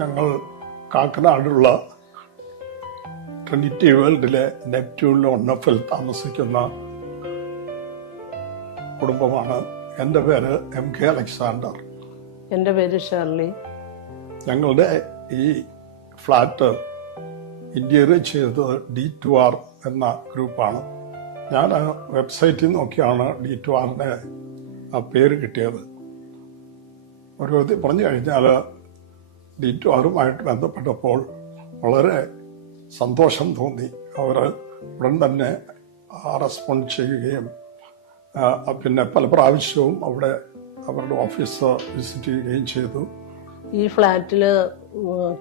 ഞങ്ങൾ കാക്കനാടുള്ള ട്രിനിറ്റി വേൾഡിലെ നെപ്റ്റ്യൂണിലെ ഒന്നഫിൽ താമസിക്കുന്ന കുടുംബമാണ്. എൻ്റെ പേര് MK അലക്സാണ്ടർ. എൻ്റെ പേര് ഷെർലി. ഞങ്ങളുടെ ഈ ഫ്ലാറ്റ് ഇന്റീരിയർ ചെയ്തത് D2R എന്ന ഗ്രൂപ്പാണ്. ഞാൻ വെബ്സൈറ്റിൽ നോക്കിയാണ് D2Rന്റെ ആ പേര് കിട്ടിയത്. ഒരു വിധത്തിൽ പറഞ്ഞു കഴിഞ്ഞാൽ D2Rമായിട്ട് ബന്ധപ്പെട്ടപ്പോൾ വളരെ സന്തോഷം തോന്നി. അവർ ഉടൻ തന്നെ റെസ്പോണ്ട് ചെയ്യുകയും പിന്നെ പല പ്രാവശ്യവും അവിടെ അവരുടെ ഓഫീസ് വിസിറ്റ് ചെയ്യുകയും ചെയ്തു. ഈ ഫ്ലാറ്റിൽ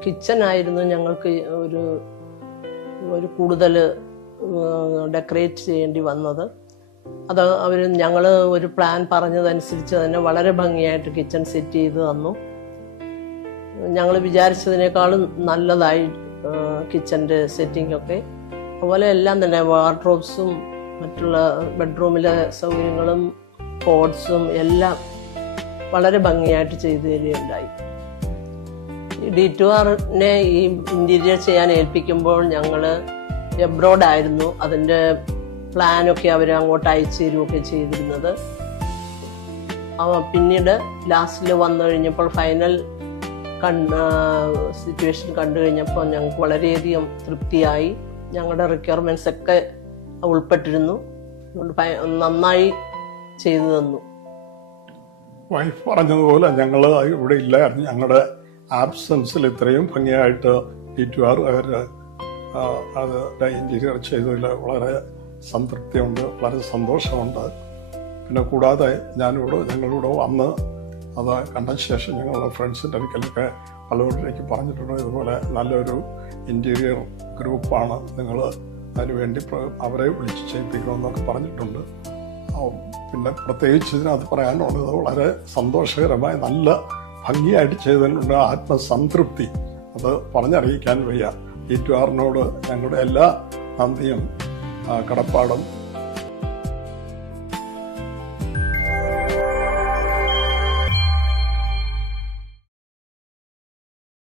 കിച്ചൺ ആയിരുന്നു ഞങ്ങൾക്ക് ഒരു കൂടുതൽ ഡെക്കറേറ്റ് ചെയ്യേണ്ടി വന്നത്. അത് ഞങ്ങൾ ഒരു പ്ലാൻ പറഞ്ഞതനുസരിച്ച് തന്നെ വളരെ ഭംഗിയായിട്ട് കിച്ചൺ സെറ്റ് ചെയ്ത് തന്നു. ഞങ്ങൾ വിചാരിച്ചതിനേക്കാളും നല്ലതായി കിച്ചൻ്റെ സെറ്റിംഗ് ഒക്കെ. അതുപോലെ എല്ലാം തന്നെ വാർഡ്രോബ്സും മറ്റുള്ള ബെഡ്റൂമിലെ സൗകര്യങ്ങളും കോട്ട്സും എല്ലാം വളരെ ഭംഗിയായിട്ട് ചെയ്തു തരികയുണ്ടായി. D2Rനെ ഈ ഇന്റീരിയർ ചെയ്യാൻ ഏൽപ്പിക്കുമ്പോൾ ഞങ്ങൾ എബ്രോഡായിരുന്നു. അതിൻ്റെ പ്ലാനൊക്കെ അവർ അങ്ങോട്ട് അയച്ചു തരികയൊക്കെ ചെയ്തിരുന്നത്. പിന്നീട് ലാസ്റ്റിൽ വന്നു കഴിഞ്ഞപ്പോൾ ഫൈനൽ സിറ്റുവേഷൻ കണ്ടു കഴിഞ്ഞപ്പോൾ ഞങ്ങൾക്ക് വളരെയധികം തൃപ്തിയായി. ഞങ്ങളുടെ റിക്വയർമെന്റ്സ് ഒക്കെ ഉൾപ്പെട്ടിരുന്നു. നന്നായി ചെയ്തു തന്നു. വൈഫ് പറഞ്ഞതുപോലെ ഞങ്ങൾ ഇവിടെ ഇല്ലായിരുന്നു. ഞങ്ങളുടെ ആബ്സൻസിൽ ഇത്രയും ഭംഗിയായിട്ട് D2R അവർ അത് ഇന്റീരിയർ ചെയ്തതിൽ വളരെ സംതൃപ്തിയുണ്ട്, വളരെ സന്തോഷമുണ്ട്. പിന്നെ കൂടാതെ ഞങ്ങളിവിടെ വന്ന് അത് കണ്ട ശേഷം ഞങ്ങളുടെ ഫ്രണ്ട്സിൻ്റെ അടുക്കലൊക്കെ പലവരിലേക്ക് പറഞ്ഞിട്ടുണ്ട്, ഇതുപോലെ നല്ലൊരു ഇൻറ്റീരിയർ ഗ്രൂപ്പാണ്, നിങ്ങൾ അതിനുവേണ്ടി അവരെ വിളിച്ച് ചെയ്യിപ്പിക്കണമെന്നൊക്കെ പറഞ്ഞിട്ടുണ്ട്. പിന്നെ പ്രത്യേകിച്ച് ഇതിനകത്ത് പറയാനുള്ളത് വളരെ സന്തോഷകരമായ നല്ല ഭംഗിയായിട്ട് ചെയ്തതിനുള്ള ആത്മസംതൃപ്തി അത് പറഞ്ഞറിയിക്കാൻ വയ്യ. D2Rനോട് ഞങ്ങളുടെ എല്ലാ നന്ദിയും കടപ്പാടും